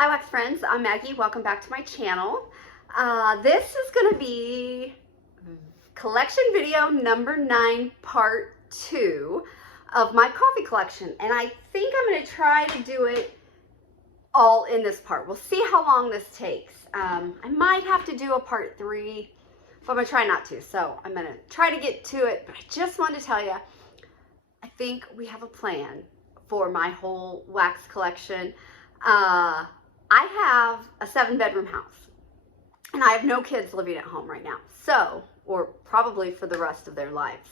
Hi Wax friends, I'm Maggie. Welcome back to my channel. This is going to be collection video number 9 part 2 of my coffee collection, and I think I'm going to try to do it all in this part. We'll see how long this takes. I might have to do a part 3, but I'm going to try not to, so I'm going to try to get to it. But I just wanted to tell you, I think we have a plan for my whole wax collection. I have a 7-bedroom house, and I have no kids living at home right now, so, or probably for the rest of their lives.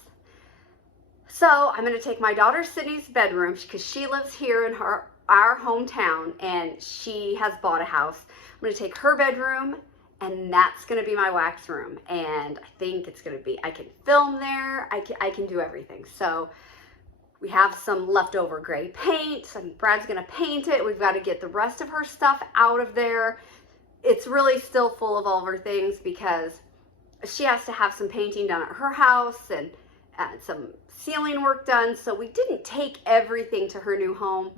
So I'm going to take my daughter Sydney's bedroom, because she lives here in our hometown, and she has bought a house. I'm going to take her bedroom, and that's going to be my wax room, and I think it's going to be, I can film there, I can do everything. So we have some leftover gray paint. I think Brad's gonna paint it. We've got to get the rest of her stuff out of there. It's really still full of all of her things because she has to have some painting done at her house and some ceiling work done. So we didn't take everything to her new home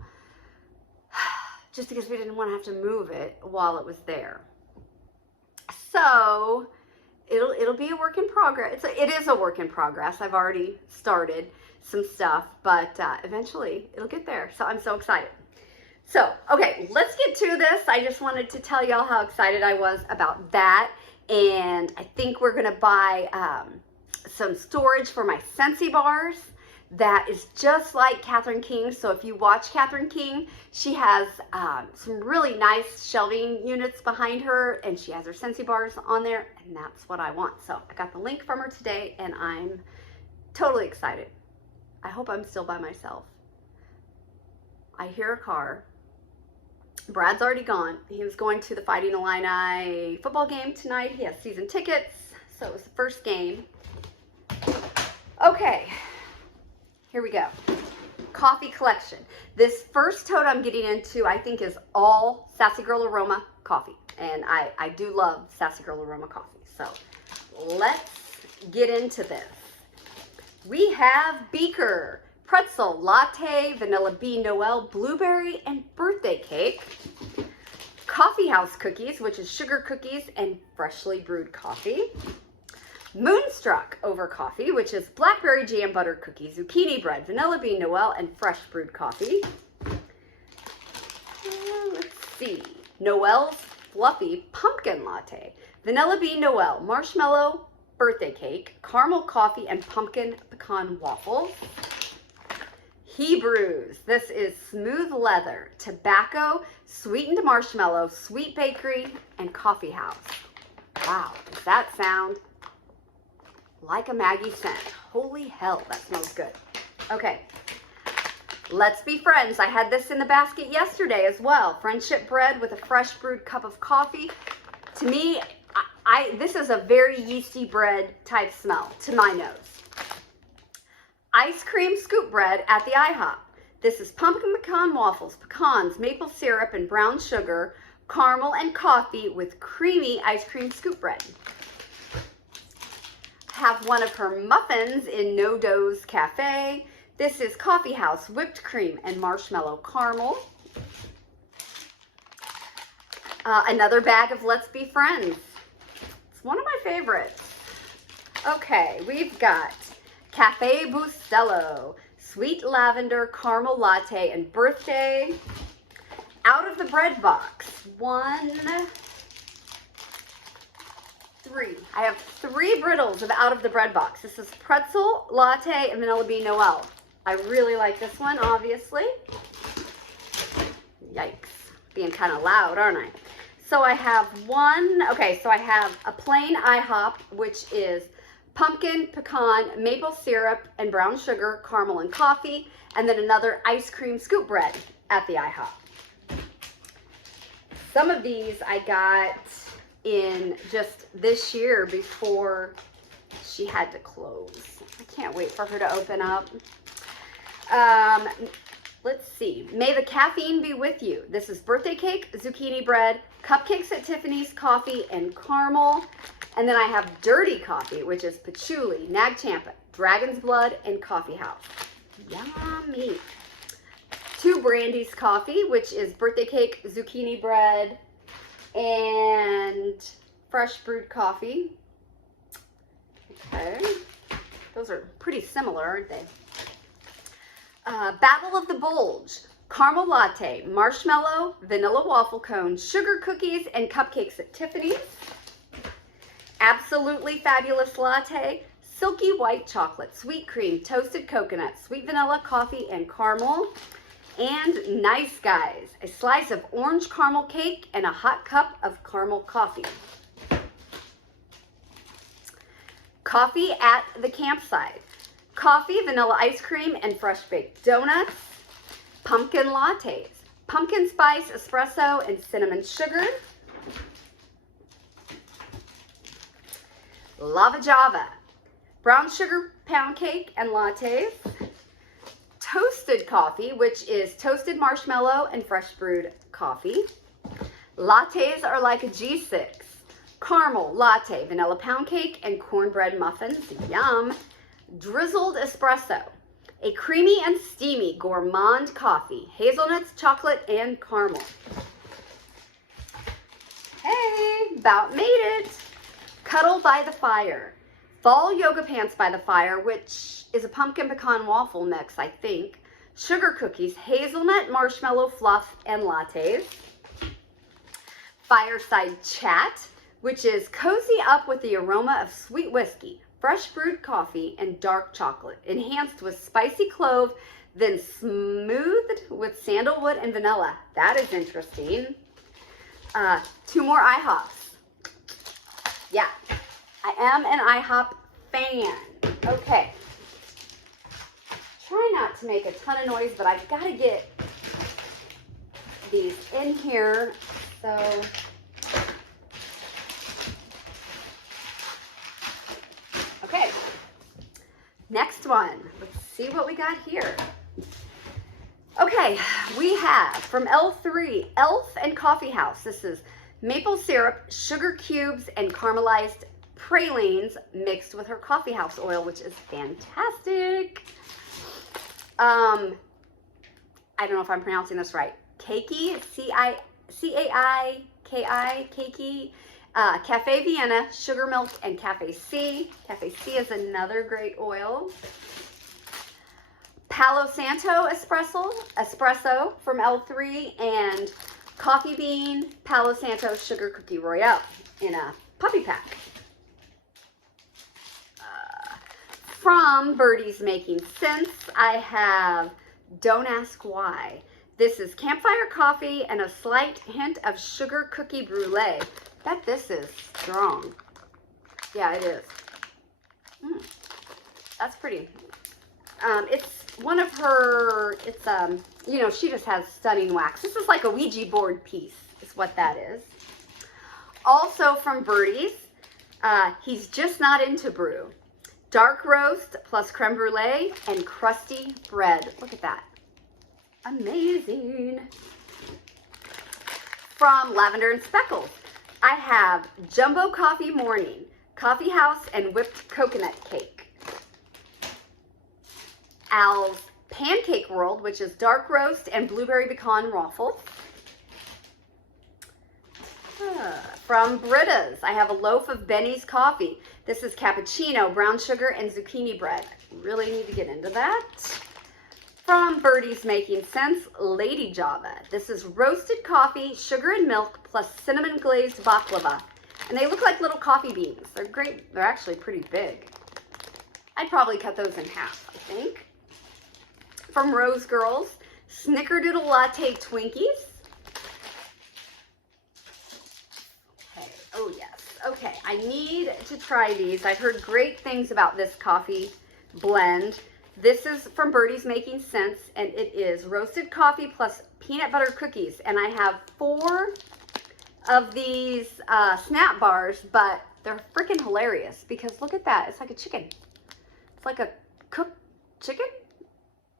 just because we didn't want to have to move it while it was there. So it'll be a work in progress. It is a work in progress. I've already started some stuff, but eventually it'll get there. So I'm so excited. So, okay, let's get to this. I just wanted to tell y'all how excited I was about that. And I think we're gonna buy some storage for my Scentsy bars that is just like Catherine King. So if you watch Catherine King, she has some really nice shelving units behind her, and she has her Scentsy bars on there, and that's what I want. So I got the link from her today, and I'm totally excited. I hope I'm still by myself. I hear a car. Brad's already gone. He was going to the Fighting Illini football game tonight. He has season tickets, so it was the first game. Okay, here we go. Coffee collection. This first tote I'm getting into, I think, is all Sassy Girl Aroma coffee. And I do love Sassy Girl Aroma coffee. So let's get into this. We have Beaker, pretzel, latte, vanilla bean Noel, blueberry, and birthday cake. Coffee House cookies, which is sugar cookies and freshly brewed coffee. Moonstruck over coffee, which is blackberry jam butter cookie, zucchini bread, vanilla bean Noel, and fresh brewed coffee. Let's see. Noel's fluffy pumpkin latte, vanilla bean Noel, marshmallow, birthday cake, caramel coffee, and pumpkin pecan waffles. Hebrews. This is smooth leather, tobacco, sweetened marshmallow, sweet bakery, and coffee house. Wow, does that sound like a Maggie scent? Holy hell, that smells good. Okay, let's be friends. I had this in the basket yesterday as well. Friendship bread with a fresh brewed cup of coffee. To me, this is a very yeasty bread type smell to my nose. Ice cream scoop bread at the IHOP. This is pumpkin pecan waffles, pecans, maple syrup, and brown sugar, caramel, and coffee with creamy ice cream scoop bread. Have one of her muffins in No Dough's Cafe. This is Coffee House whipped cream and marshmallow caramel. Another bag of Let's Be Friends. It's one of my favorites. Okay, we've got Cafe Bustelo, sweet lavender caramel latte and birthday. Out of the bread box, 1, 3. I have 3 brittles of out of the bread box. This is pretzel, latte, and vanilla bean Noel. I really like this one, obviously. Yikes, being kind of loud, aren't I? So I have so I have a plain IHOP, which is pumpkin, pecan, maple syrup, and brown sugar, caramel, and coffee, and then another ice cream scoop bread at the IHOP. Some of these I got in just this year before she had to close. I can't wait for her to open up. Let's see. May the caffeine be with you. This is birthday cake, zucchini bread, cupcakes at Tiffany's, coffee, and caramel. And then I have dirty coffee, which is patchouli, nag champa, dragon's blood, and coffee house. Yummy. 2 Brandy's coffee, which is birthday cake, zucchini bread, and fresh brewed coffee. Okay, those are pretty similar, aren't they? Battle of the Bulge, caramel latte, marshmallow, vanilla waffle cone, sugar cookies, and cupcakes at Tiffany's. Absolutely Fabulous Latte, silky white chocolate, sweet cream, toasted coconut, sweet vanilla, coffee, and caramel. And Nice Guys, a slice of orange caramel cake and a hot cup of caramel coffee. Coffee at the Campsite, coffee, vanilla ice cream, and fresh baked donuts. Pumpkin lattes, pumpkin spice, espresso, and cinnamon sugar. Lava Java, brown sugar pound cake and lattes. Toasted coffee, which is toasted marshmallow and fresh brewed coffee. Lattes are like a G6. Caramel latte, vanilla pound cake, and cornbread muffins. Yum. Drizzled espresso, a creamy and steamy gourmand coffee, hazelnuts, chocolate, and caramel. Hey, about made it. Cuddle by the Fire, fall yoga pants by the fire, which is a pumpkin pecan waffle mix, I think. Sugar cookies, hazelnut, marshmallow fluff, and lattes. Fireside Chat, which is cozy up with the aroma of sweet whiskey, fresh brewed coffee, and dark chocolate, enhanced with spicy clove, then smoothed with sandalwood and vanilla. That is interesting. 2 more IHOPs. Yeah, I am an IHOP fan. Okay. Try not to make a ton of noise, but I've got to get these in here. So okay, next one. Let's see what we got here. Okay, we have from L3, Elf and Coffee House. This is maple syrup, sugar cubes, and caramelized pralines mixed with her coffee house oil, which is fantastic. I don't know if I'm pronouncing this right. Keiki, C-A-I-K-I, Keiki. Cafe Vienna, sugar milk, and Cafe C. Cafe C is another great oil. Palo Santo espresso from L3, and coffee bean Palo Santo sugar cookie royale in a puppy pack. From Birdie's Making Sense, I have Don't Ask Why. This is campfire coffee and a slight hint of sugar cookie brulee. Bet this is strong. Yeah, it is. That's pretty. It's one of her, it's, you know, she just has stunning wax. This is like a Ouija board piece, is what that is. Also from Birdie's, He's Just Not Into Brew. Dark roast plus creme brulee and crusty bread. Look at that. Amazing. From Lavender and Speckles, I have Jumbo Coffee Morning, Coffee House, and Whipped Coconut Cake. Al's Pancake World, which is dark roast and blueberry pecan waffle. From Britta's, I have a loaf of Benny's coffee. This is cappuccino, brown sugar, and zucchini bread. Really need to get into that. From Birdie's Making Sense, Lady Java. This is roasted coffee, sugar and milk, plus cinnamon glazed baklava. And they look like little coffee beans. They're great. They're actually pretty big. I'd probably cut those in half, I think. From Rose Girls, Snickerdoodle Latte Twinkies. Okay, oh yes. Okay, I need to try these. I've heard great things about this coffee blend. This is from Birdie's Making Sense, and it is roasted coffee plus peanut butter cookies. And I have 4 of these snap bars, but they're freaking hilarious because look at that. It's like a chicken. It's like a cooked chicken,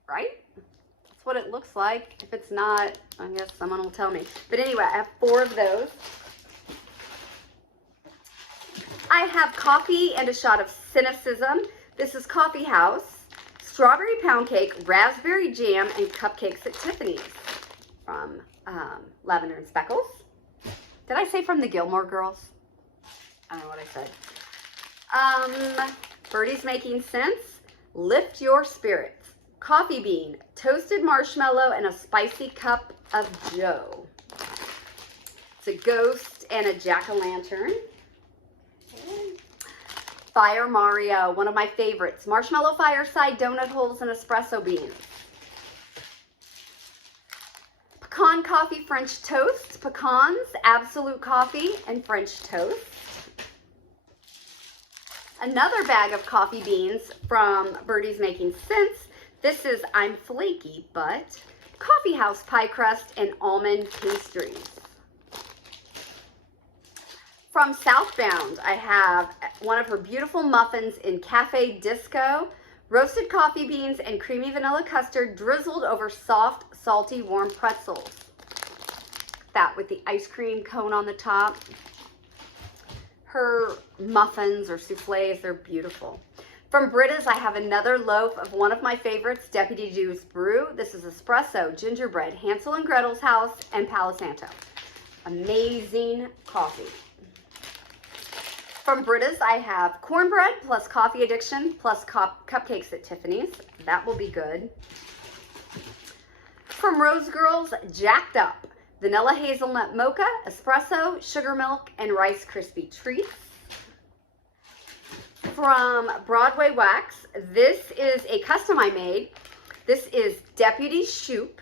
right? That's what it looks like. If it's not, I guess someone will tell me. But anyway, I have 4 of those. I have coffee and a shot of cynicism. This is Coffee House. strawberry pound cake, raspberry jam, and cupcakes at Tiffany's from Lavender and Speckles. Did I say from the Gilmore Girls? I don't know what I said. Birdie's Making Sense, Lift Your Spirits. Coffee bean, toasted marshmallow, and a spicy cup of joe. It's a ghost and a jack-o'-lantern. Fire Mario, one of my favorites. Marshmallow fireside, donut holes, and espresso beans. Pecan coffee French toast. Pecans, absolute coffee, and French toast. Another bag of coffee beans from Birdie's Making Sense. This is I'm Flaky, but coffee house pie crust and almond pastries. From Southbound, I have one of her beautiful muffins in Cafe Disco, roasted coffee beans and creamy vanilla custard drizzled over soft, salty, warm pretzels. That with the ice cream cone on the top. Her muffins or souffles, they're beautiful. From Britta's, I have another loaf of one of my favorites, Deputy Juice Brew. This is espresso, gingerbread, Hansel and Gretel's House, and Palo Santo. Amazing coffee. From Britta's, I have cornbread plus coffee addiction plus cupcakes at Tiffany's. That will be good. From Rose Girls, Jacked Up. Vanilla hazelnut mocha, espresso, sugar milk, and Rice Krispie treats. From Broadway Wax, this is a custom I made. This is Deputy Shoop.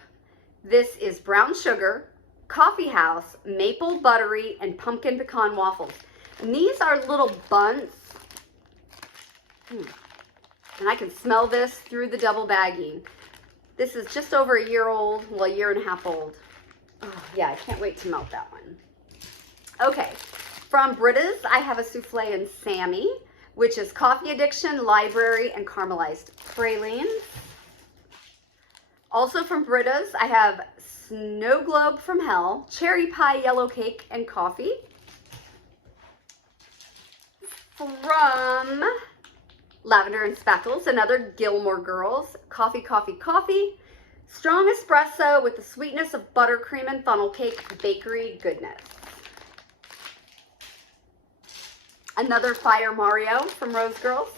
This is brown sugar, coffee house, maple buttery, and pumpkin pecan waffles. And these are little buns. And I can smell this through the double bagging. This is just over a year old, well, a year and a half old. Oh, yeah, I can't wait to melt that one. Okay, from Britta's, I have a souffle and Sammy, which is coffee addiction, library, and caramelized pralines. Also from Britta's, I have snow globe from hell, cherry pie, yellow cake, and coffee. From Lavender and Speckles, another Gilmore Girls, coffee, coffee, coffee. Strong espresso with the sweetness of buttercream and funnel cake, bakery goodness. Another Fire Mario from Rose Girls.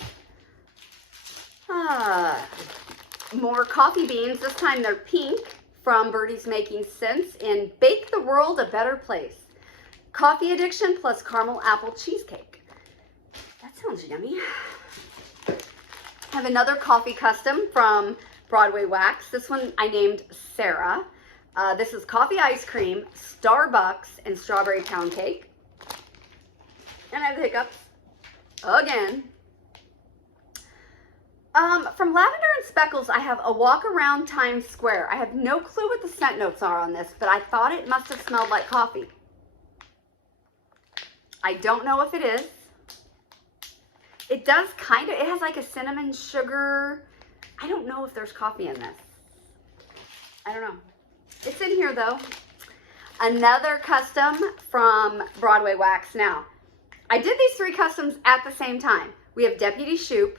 More coffee beans, this time they're pink, from Birdie's Making Sense in Bake the World a Better Place. Coffee addiction plus caramel apple cheesecake. That sounds yummy. I have another coffee custom from Broadway Wax. This one I named Sarah. This is coffee ice cream, Starbucks, and strawberry pound cake. And I have the hiccups again. From Lavender and Speckles, I have a walk around Times Square. I have no clue what the scent notes are on this, but I thought it must have smelled like coffee. I don't know if it is. It does kind of, it has like a cinnamon sugar. I don't know if there's coffee in this. I don't know. It's in here though. Another custom from Broadway Wax. Now, I did these three customs at the same time. We have Deputy Shoop.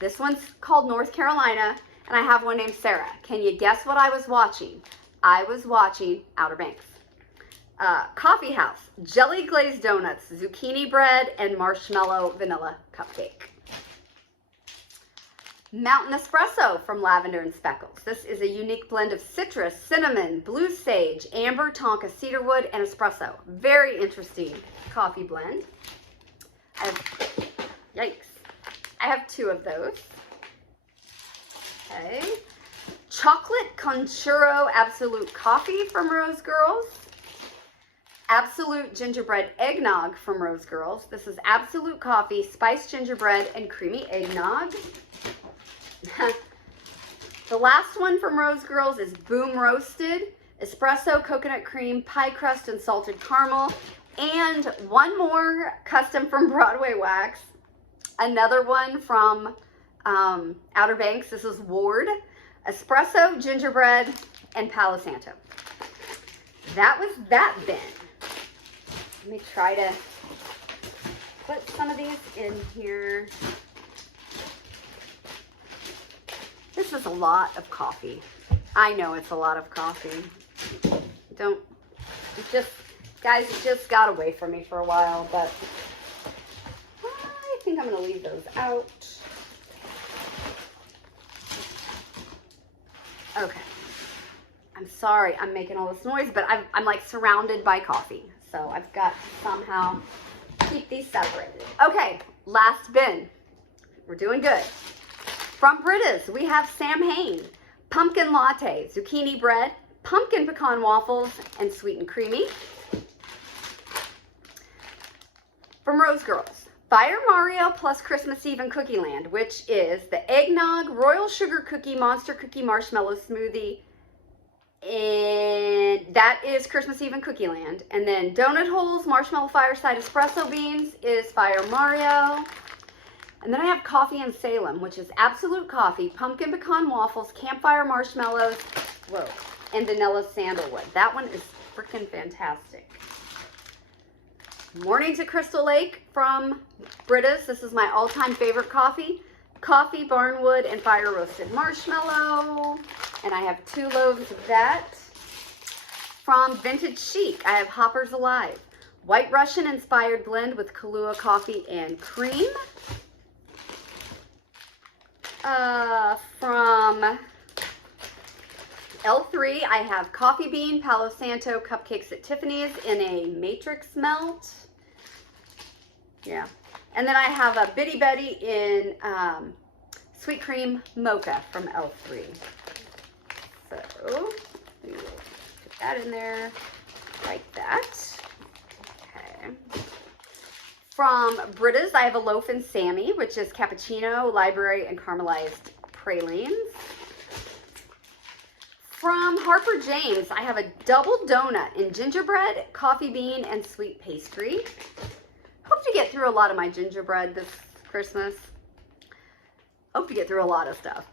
This one's called North Carolina. And I have one named Sarah. Can you guess what I was watching? I was watching Outer Banks. Coffee House, jelly glazed donuts, zucchini bread, and marshmallow vanilla cupcake. Mountain Espresso from Lavender and Speckles. This is a unique blend of citrus, cinnamon, blue sage, amber, tonka, cedarwood, and espresso. Very interesting coffee blend. Yikes. I have two of those. Okay. Chocolate Conchurro Absolute Coffee from Rose Girls. Absolute Gingerbread Eggnog from Rose Girls. This is Absolute Coffee, Spiced Gingerbread, and Creamy Eggnog. The last one from Rose Girls is Boom Roasted, Espresso, Coconut Cream, Pie Crust, and Salted Caramel. And one more custom from Broadway Wax. Another one from Outer Banks. This is Ward, Espresso, Gingerbread, and Palo Santo. That was that bin. Let me try to put some of these in here. This is a lot of coffee. I know it's a lot of coffee. Guys, it just got away from me for a while, but I think I'm gonna leave those out. Okay. I'm sorry I'm making all this noise, but I'm like surrounded by coffee. So I've got to somehow keep these separated. Okay, last bin. We're doing good. From Brita's, we have Sam Hain, pumpkin latte, zucchini bread, pumpkin pecan waffles, and sweet and creamy. From Rose Girls, Fire Mario plus Christmas Eve and Cookie Land, which is the eggnog, royal sugar cookie, monster cookie marshmallow smoothie, and that is Christmas Eve and Cookie Land. And then Donut Holes, Marshmallow Fireside Espresso Beans is Fire Mario. And then I have Coffee in Salem, which is Absolute Coffee, Pumpkin Pecan Waffles, Campfire Marshmallows, whoa, and Vanilla Sandalwood. That one is freaking fantastic. Mornings at Crystal Lake from Brita's. This is my all-time favorite coffee. Coffee, Barnwood, and Fire Roasted Marshmallow. And I have 2 loaves of that. From Vintage Chic, I have Hoppers Alive. White Russian inspired blend with Kahlua coffee and cream. From L3, I have Coffee Bean Palo Santo Cupcakes at Tiffany's in a matrix melt. Yeah. And then I have a Bitty Betty in Sweet Cream Mocha from L3. So, we will put that in there like that. Okay. From Brita's, I have a Loaf and Sammy, which is cappuccino, library, and caramelized pralines. From Harper James, I have a double donut in gingerbread, coffee bean, and sweet pastry. Hope to get through a lot of my gingerbread this Christmas. Hope to get through a lot of stuff.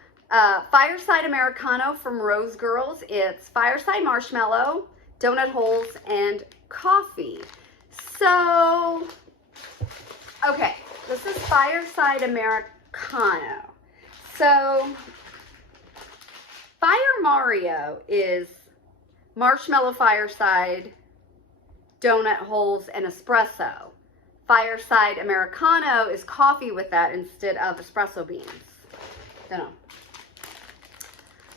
Fireside Americano from Rose Girls. It's Fireside Marshmallow, Donut Holes, and coffee. So, okay, this is Fireside Americano. So, Fire Mario is marshmallow fireside, donut holes, and espresso. Fireside Americano is coffee with that instead of espresso beans. Don't know.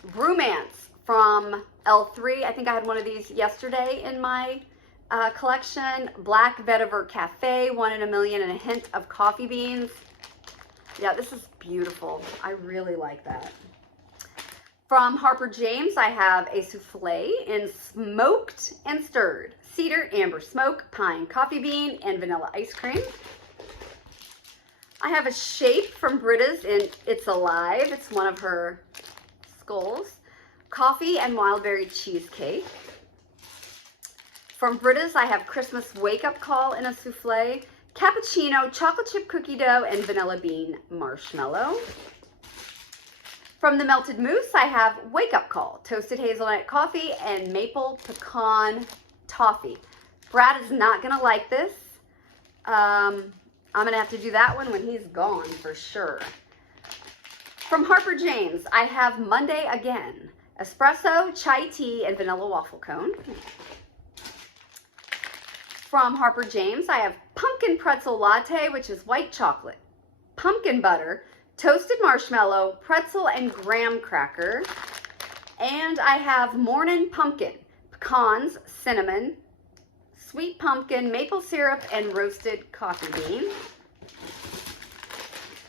Brewmance from L3. I think I had one of these yesterday in my collection. Black Vetiver Cafe, 1 in a million and a hint of coffee beans. Yeah, this is beautiful. I really like that. From Harper James, I have a souffle in smoked and stirred cedar, amber smoke, pine coffee bean, and vanilla ice cream. I have a shape from Brita's in It's Alive. It's one of her skulls. Coffee and wild berry cheesecake. From Brita's, I have Christmas wake-up call in a souffle, cappuccino, chocolate chip cookie dough, and vanilla bean marshmallow. From the Melted Mousse, I have Wake Up Call, toasted hazelnut coffee, and maple pecan toffee. Brad is not going to like this. I'm going to have to do that one when he's gone for sure. From Harper James, I have Monday Again, espresso, chai tea, and vanilla waffle cone. From Harper James, I have Pumpkin Pretzel Latte, which is white chocolate, pumpkin butter, toasted marshmallow, pretzel, and graham cracker. And I have Morning Pumpkin, pecans, cinnamon, sweet pumpkin, maple syrup, and roasted coffee bean.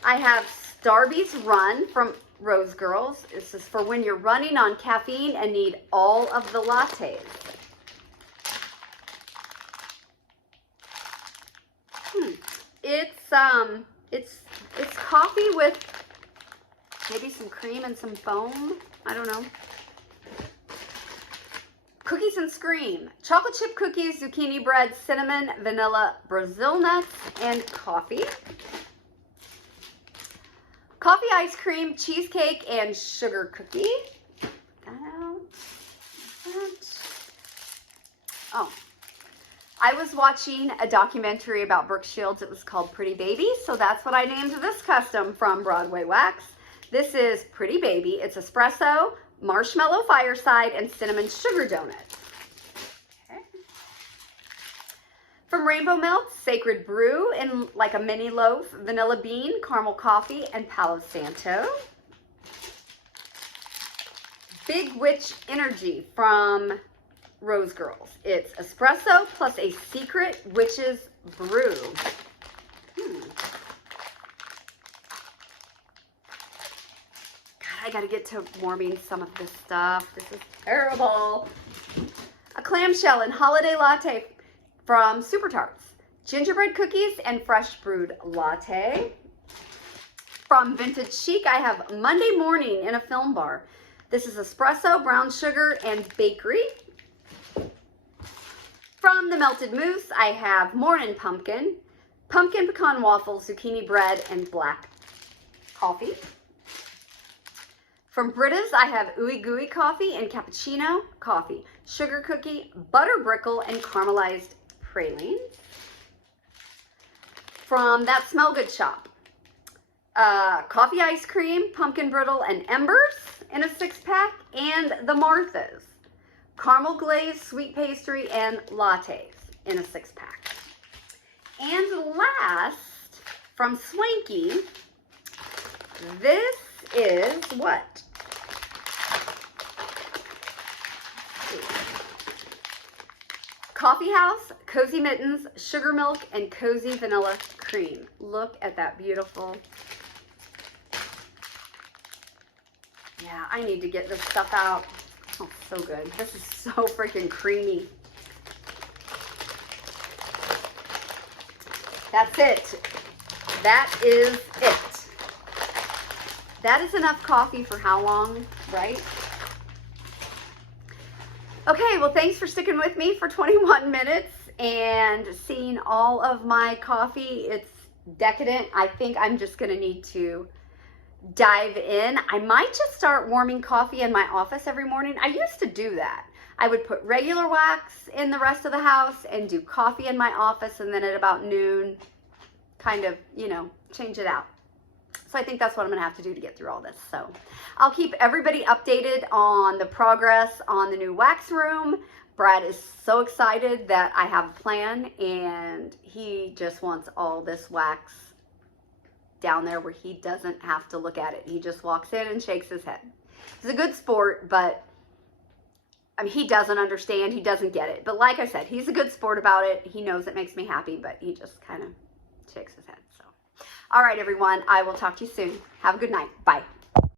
I have Starby's Run from Rose Girls. This is for when you're running on caffeine and need all of the lattes. It's coffee with maybe some cream and some foam. I don't know. Cookies and Scream. Chocolate chip cookies, zucchini bread, cinnamon, vanilla, Brazil nuts, and coffee. Coffee ice cream, cheesecake, and sugar cookie. Oh. I was watching a documentary about Brooke Shields. It was called Pretty Baby, so that's what I named this custom from Broadway Wax. This is Pretty Baby. It's espresso, marshmallow fireside, and cinnamon sugar donut. Okay. From Rainbow Milk, Sacred Brew in like a mini loaf, vanilla bean, caramel coffee, and Palo Santo. Big Witch Energy from Rose Girls. It's espresso plus a secret witch's brew. God, I gotta get to warming some of this stuff. This is terrible. A clamshell and holiday latte from Super Tarts. Gingerbread cookies and fresh brewed latte. From Vintage Chic, I have Monday Morning in a film bar. This is espresso, brown sugar, and bakery. From the Melted Mousse, I have Morning Pumpkin, pumpkin pecan waffles, zucchini bread, and black coffee. From Britta's, I have Ooey Gooey coffee and cappuccino coffee, sugar cookie, butter brickle, and caramelized pralines. From That Smell Good shop, coffee ice cream, pumpkin brittle, and embers in a 6-pack, and the Martha's, caramel glazed sweet pastry and lattes in a 6-pack. And last, from Swanky, this is what? Coffee House, Cozy Mittens, Sugar Milk, and Cozy Vanilla Cream. Look at that beautiful. Yeah, I need to get this stuff out. Oh, so good. This is so freaking creamy. That's it. That is it. That is enough coffee for how long, right? Okay, well, thanks for sticking with me for 21 minutes and seeing all of my coffee. It's decadent. I think I'm just going to need to dive in. I might just start warming coffee in my office every morning. I used to do that. I would put regular wax in the rest of the house and do coffee in my office, and then at about noon, kind of, you know, change it out. So I think that's what I'm gonna have to do to get through all this. So I'll keep everybody updated on the progress on the new wax room. Brad is so excited that I have a plan, and he just wants all this wax down there where he doesn't have to look at it. He just walks in and shakes his head. He's a good sport, but I mean, he doesn't understand. He doesn't get it. But like I said, he's a good sport about it. He knows it makes me happy, but he just kind of shakes his head. So, all right, everyone, I will talk to you soon. Have a good night. Bye.